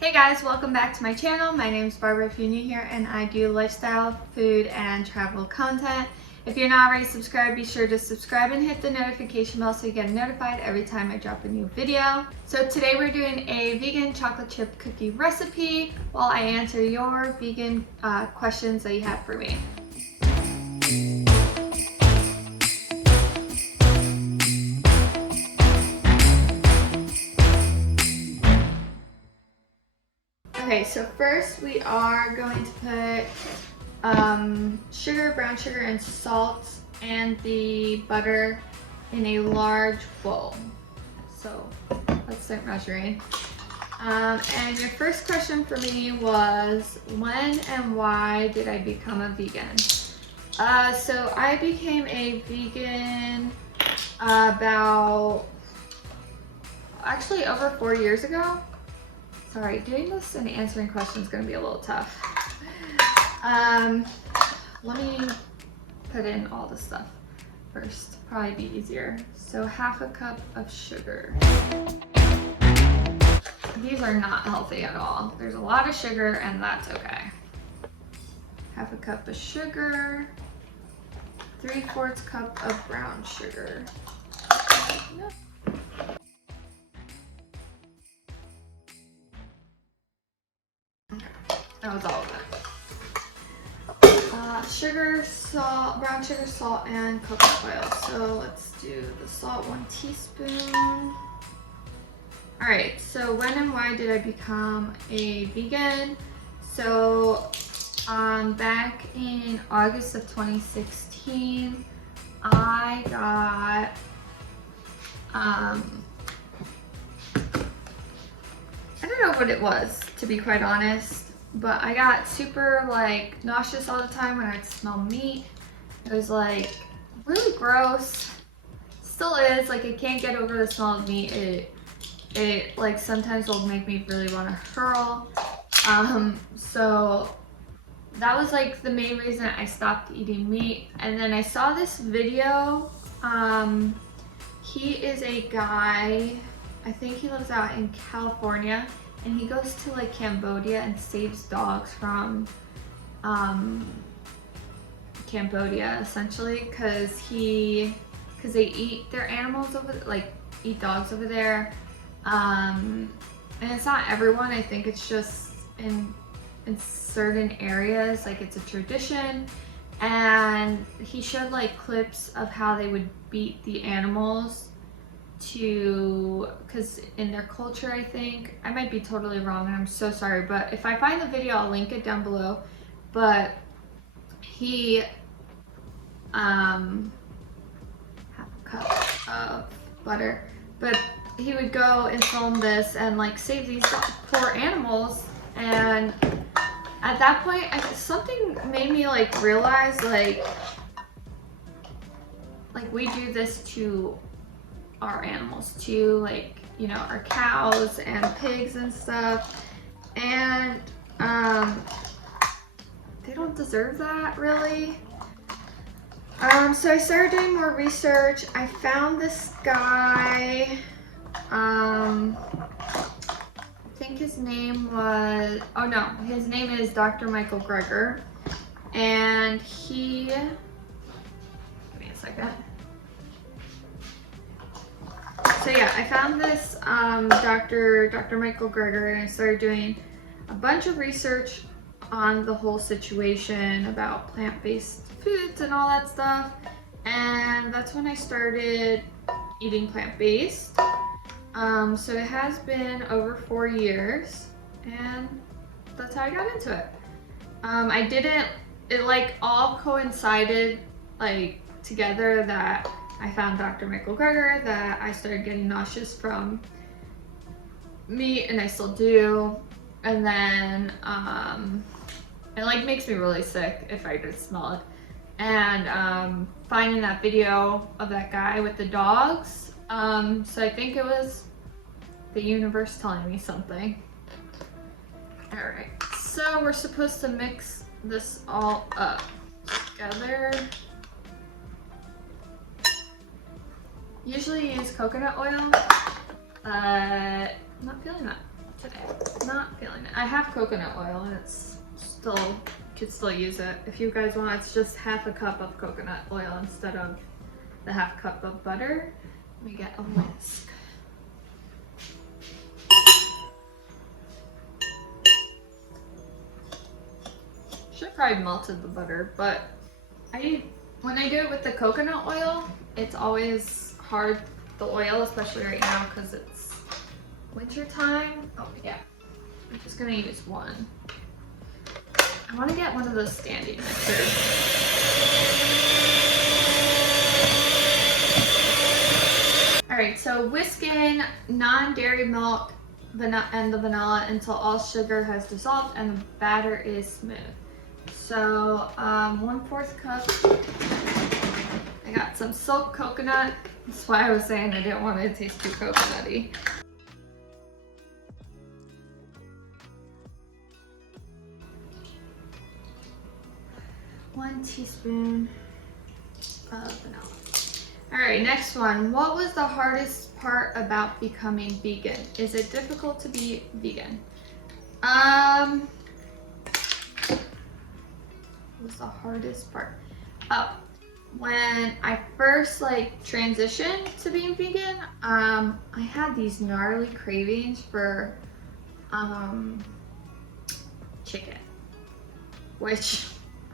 Hey guys, welcome back to my channel. My name is Barbara if you're new here, and I do lifestyle, food, and travel content. If you're not already subscribed, be sure to subscribe and hit the notification bell so you get notified every time I drop a new video. So today we're doing a vegan chocolate chip cookie recipe while I answer your vegan questions that you have for me. Okay, so first we are going to put sugar, brown sugar, and salt and the butter in a large bowl. So let's start measuring. And your first question for me was, when and why did I become a vegan? So I became a vegan about, actually over 4 years ago. Sorry, doing this and answering questions is going to be a little tough. Let me put in all the stuff first, probably be easier. So half a cup of sugar. These are not healthy at all. There's a lot of sugar and that's okay. Half a cup of sugar, 3/4 cup of brown sugar. That was all of it. Sugar, salt, brown sugar, salt, and coconut oil. So let's do the salt, 1 teaspoon. All right, so when and why did I become a vegan? So back in August of 2016, I got, I don't know what it was, to be quite honest. But I got super like nauseous all the time when I'd smell meat. It was like really gross. Still is, like I can't get over the smell of meat. It like sometimes will make me really want to hurl. So that was like the main reason I stopped eating meat. And then I saw this video. He is a guy, I think he lives out in California. And he goes to like Cambodia and saves dogs from Cambodia essentially because they eat their animals over, like eat dogs over there. And it's not everyone, I think it's just in certain areas, like it's a tradition. And he showed like clips of how they would beat the animals because in their culture, I think, I might be totally wrong and I'm so sorry, but if I find the video I'll link it down below. But he half a cup of butter, but he would go and film this and like save these poor animals. And at that point something made me like realize like we do this to our animals too, like, you know, our cows and pigs and stuff, and they don't deserve that really. So I started doing more research. I found this guy, I think his name was, oh no, his name is Dr. Michael Greger, and he, give me a second. So yeah, I found this Dr. Michael Greger, and I started doing a bunch of research on the whole situation about plant-based foods and all that stuff. And that's when I started eating plant-based. So it has been over 4 years, and that's how I got into it. It like all coincided like together that I found Dr. Michael Greger, that I started getting nauseous from meat, and I still do. And then it like makes me really sick if I just smell it. And finding that video of that guy with the dogs, so I think it was the universe telling me something. All right, so we're supposed to mix this all up together. Usually use coconut oil. Not feeling that today. Not feeling feeling it. I have coconut oil and it's still, could still use it. If you guys want, it's just half a cup of coconut oil instead of the half cup of butter. Let me get a whisk. Should probably melted the butter, but when I do it with the coconut oil, it's always hard, the oil, especially right now because it's winter time. Oh yeah, I'm just gonna use one. I want to get one of those standing mixers. All right, so whisk in non-dairy milk and the vanilla until all sugar has dissolved and the batter is smooth. So 1/4 cup. I got some silk coconut. That's why I was saying I didn't want it to taste too coconutty. One teaspoon of vanilla. All right, next one. What was the hardest part about becoming vegan? Is it difficult to be vegan? What was the hardest part? Oh, when I first transitioned to being vegan, I had these gnarly cravings for chicken, which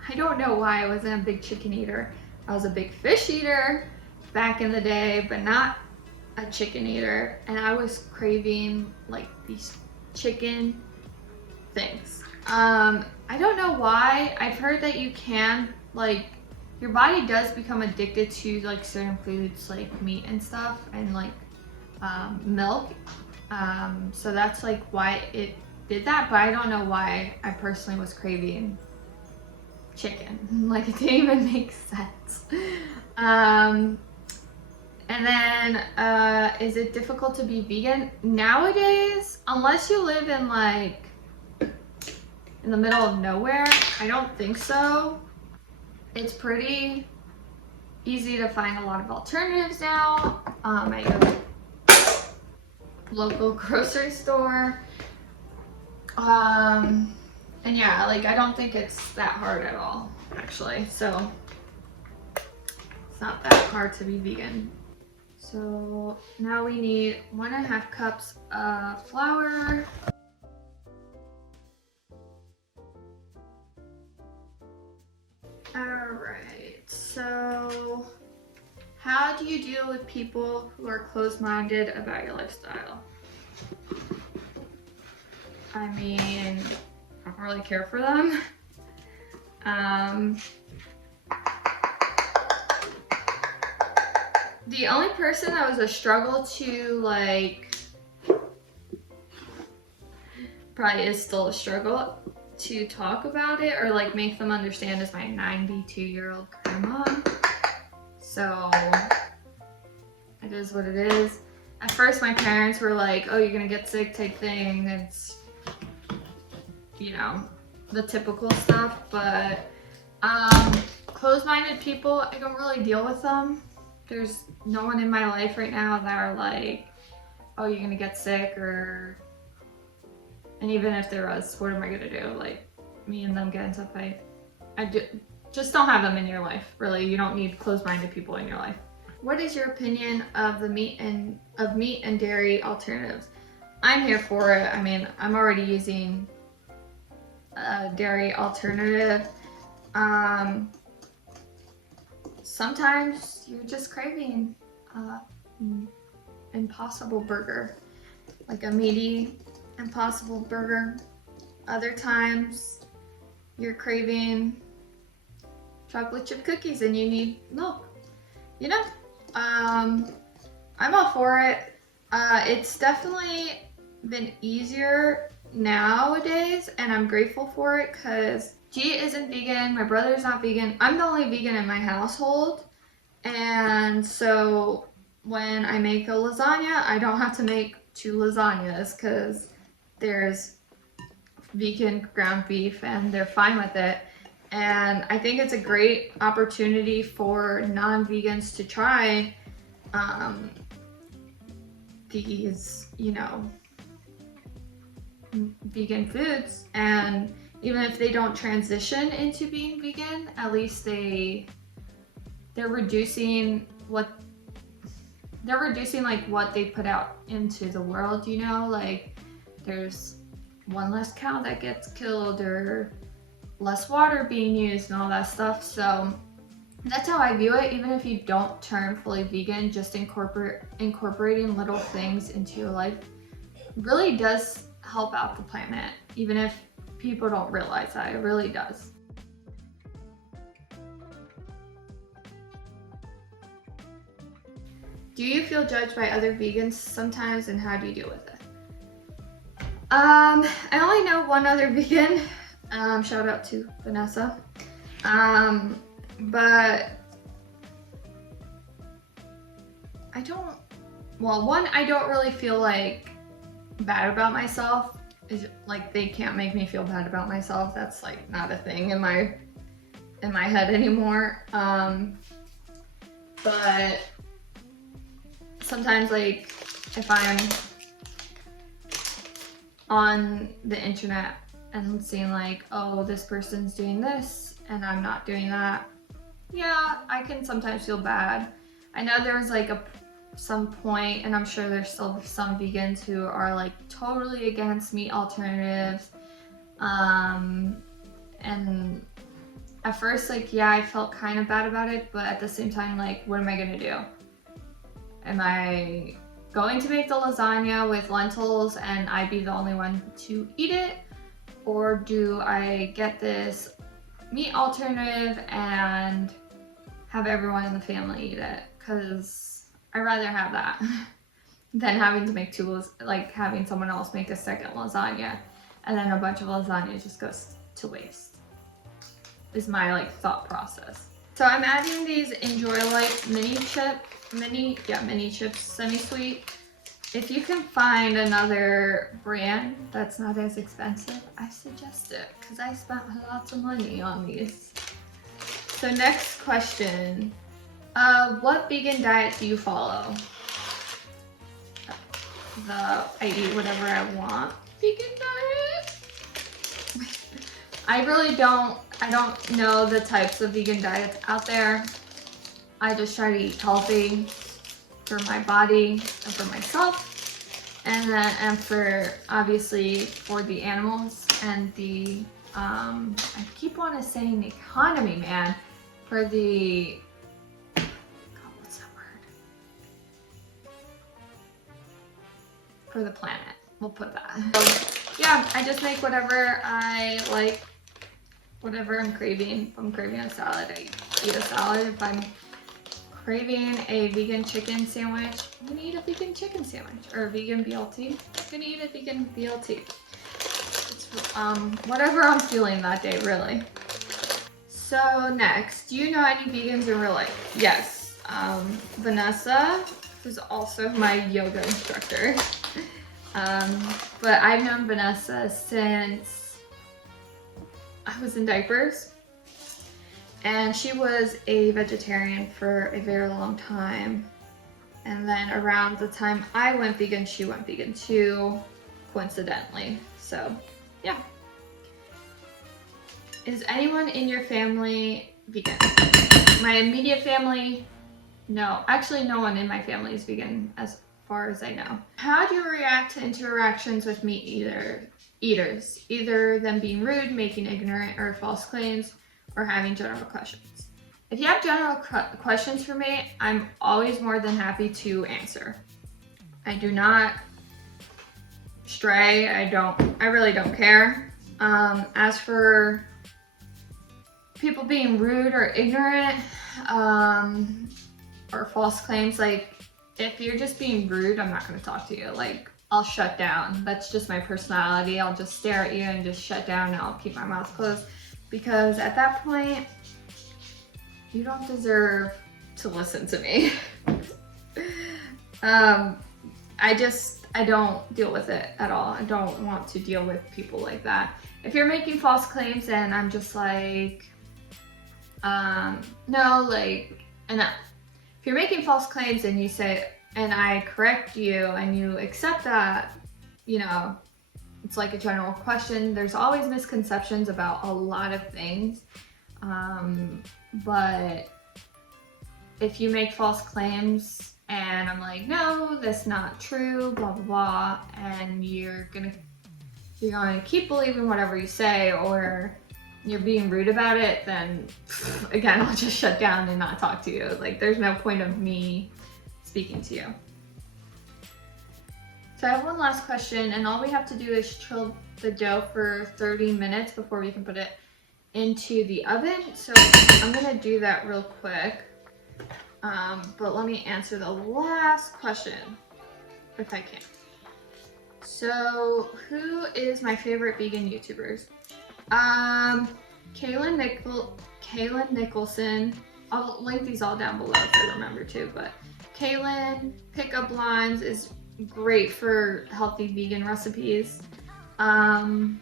I don't know why. I wasn't a big chicken eater. I was a big fish eater back in the day, but not a chicken eater. And I was craving these chicken things. I don't know why. I've heard that you can, your body does become addicted to certain foods like meat and stuff and milk. So that's why it did that, but I don't know why I personally was craving chicken. It didn't even make sense. And then, is it difficult to be vegan? Nowadays, unless you live in in the middle of nowhere, I don't think so. It's pretty easy to find a lot of alternatives now. I go to local grocery store. And yeah, I don't think it's that hard at all, actually. So it's not that hard to be vegan. So now we need 1.5 cups of flour. Alright, so how do you deal with people who are closed-minded about your lifestyle? I mean, I don't really care for them. The only person that was a struggle to probably is still a struggle to talk about it or make them understand is my 92-year-old grandma. So it is what it is. At first my parents were like, oh, you're gonna get sick type thing. It's, the typical stuff, but closed-minded people, I don't really deal with them. There's no one in my life right now that are like, oh, you're gonna get sick, and even if there was, what am I gonna do? Me and them get into a fight. Just don't have them in your life, really. You don't need closed-minded people in your life. What is your opinion of the meat and dairy alternatives? I'm here for it. I mean, I'm already using a dairy alternative. Sometimes you're just craving Impossible Burger, a meaty Impossible Burger. Other times you're craving chocolate chip cookies and you need milk. I'm all for it. It's definitely been easier nowadays, and I'm grateful for it because Gia isn't vegan, my brother's not vegan. I'm the only vegan in my household, and so when I make a lasagna, I don't have to make 2 lasagnas because there's vegan ground beef and they're fine with it. And I think it's a great opportunity for non-vegans to try these, vegan foods, and even if they don't transition into being vegan, at least they're reducing like what they put out into the world, you know, like there's one less cow that gets killed or less water being used and all that stuff. So that's how I view it. Even if you don't turn fully vegan, just incorporating little things into your life really does help out the planet, even if people don't realize that. It really does. Do you feel judged by other vegans sometimes, and how do you deal with it? I only know one other vegan. Shout out to Vanessa. But I don't really feel like bad about myself. Is like they can't make me feel bad about myself. That's like not a thing in my head anymore. But sometimes, like, if I'm on the internet and seeing like, oh, this person's doing this and I'm not doing that, yeah, I can sometimes feel bad. I know there was like some point, and I'm sure there's still some vegans who are like totally against meat alternatives. And at first, like, yeah, I felt kind of bad about it, but at the same time, like, what am I gonna do? Am I going to make the lasagna with lentils and I be the only one to eat it? Or do I get this meat alternative and have everyone in the family eat it? Because I'd rather have that than having to make having someone else make a second lasagna and then a bunch of lasagna just goes to waste, is my like thought process. So I'm adding these Enjoy Life mini chips, semi-sweet. If you can find another brand that's not as expensive, I suggest it, because I spent lots of money on these. So next question, what vegan diet do you follow? I eat whatever I want vegan diet? I don't know the types of vegan diets out there. I just try to eat healthy for my body and for myself, and for obviously for the animals and the I keep on saying economy, man, for the what's that word? For the planet. We'll put that. So, yeah, I just make whatever I like, whatever I'm craving. If I'm craving a salad, I eat a salad. If I'm craving a vegan chicken sandwich, I'm gonna eat a vegan chicken sandwich, or a vegan BLT. I'm gonna eat a vegan BLT. It's whatever I'm feeling that day, really. So next, do you know any vegans in real life? Yes, Vanessa, who's also my yoga instructor. But I've known Vanessa since I was in diapers. And she was a vegetarian for a very long time. And then around the time I went vegan, she went vegan too, coincidentally. So, yeah. Is anyone in your family vegan? My immediate family, no. Actually, no one in my family is vegan as far as I know. How do you react to interactions with meat eaters? Either them being rude, making ignorant or false claims, or having general questions. If you have general questions for me, I'm always more than happy to answer. I do not stray. I really don't care. As for people being rude or ignorant, or false claims, like, if you're just being rude, I'm not gonna talk to you. Like, I'll shut down. That's just my personality. I'll just stare at you and just shut down, and I'll keep my mouth closed. Because at that point, you don't deserve to listen to me. I don't deal with it at all. I don't want to deal with people like that. If you're making false claims, then I'm just like, no, like, enough. If you're making false claims and you say, and I correct you and you accept that, you know, it's like a general question. There's always misconceptions about a lot of things, but if you make false claims and I'm like, no, that's not true, blah, blah, blah, and you're gonna keep believing whatever you say, or you're being rude about it, then again, I'll just shut down and not talk to you. Like, there's no point of me speaking to you. So I have one last question, and all we have to do is chill the dough for 30 minutes before we can put it into the oven. So I'm gonna do that real quick. But let me answer the last question, if I can. So, who is my favorite vegan YouTubers? Kaylin Nicholson. I'll link these all down below if I remember to, but Kaylin Pickup Lines is great for healthy vegan recipes. Avant-Garde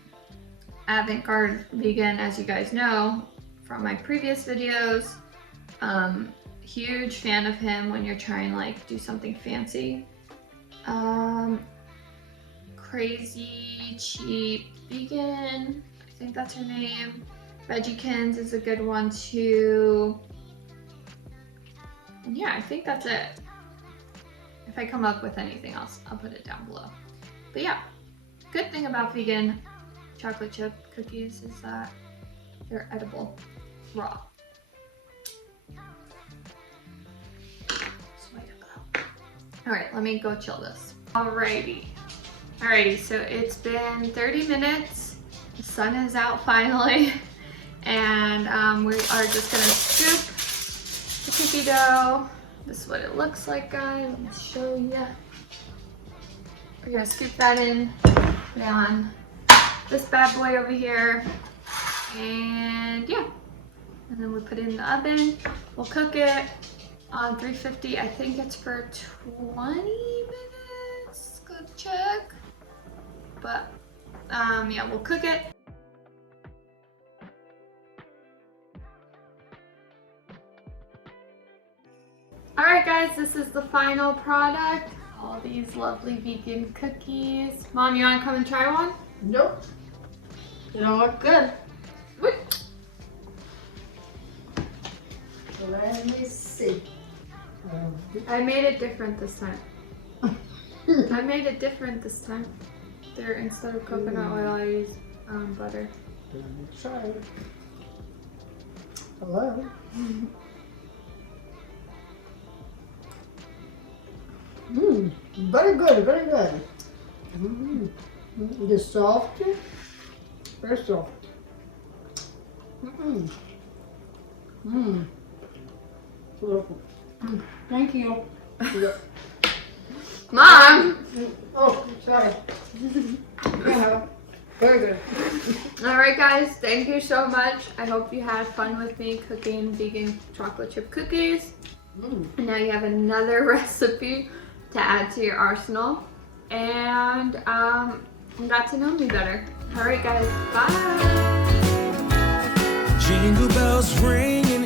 Vegan, as you guys know from my previous videos. Huge fan of him when you're trying like do something fancy. Crazy Cheap Vegan, I think that's her name. Veggykins is a good one too. And yeah, I think that's it. If I come up with anything else, I'll put it down below. But yeah, good thing about vegan chocolate chip cookies is that they're edible raw. All right, let me go chill this. Alrighty, so it's been 30 minutes. The sun is out finally. And we are just gonna scoop the cookie dough. This is what it looks like, guys. Let me show you. We're gonna scoop that in, put it on this bad boy over here. And yeah, and then we put it in the oven. We'll cook it on 350, I think it's for 20 minutes. Go check. But yeah, we'll cook it. All right, guys, this is the final product. All these lovely vegan cookies. Mom, you wanna come and try one? Nope. They don't look good. Wait. Let me see. I made it different this time. There, instead of coconut oil, I use butter. Let me try it. Hello. Very good, very good. The soft, very soft. Thank you. Mom! Oh, sorry. Yeah, very good. Alright guys, thank you so much. I hope you had fun with me cooking vegan chocolate chip cookies. And now you have another recipe to add to your arsenal. And got to know me better. Alright guys, bye! Jingle bells ringing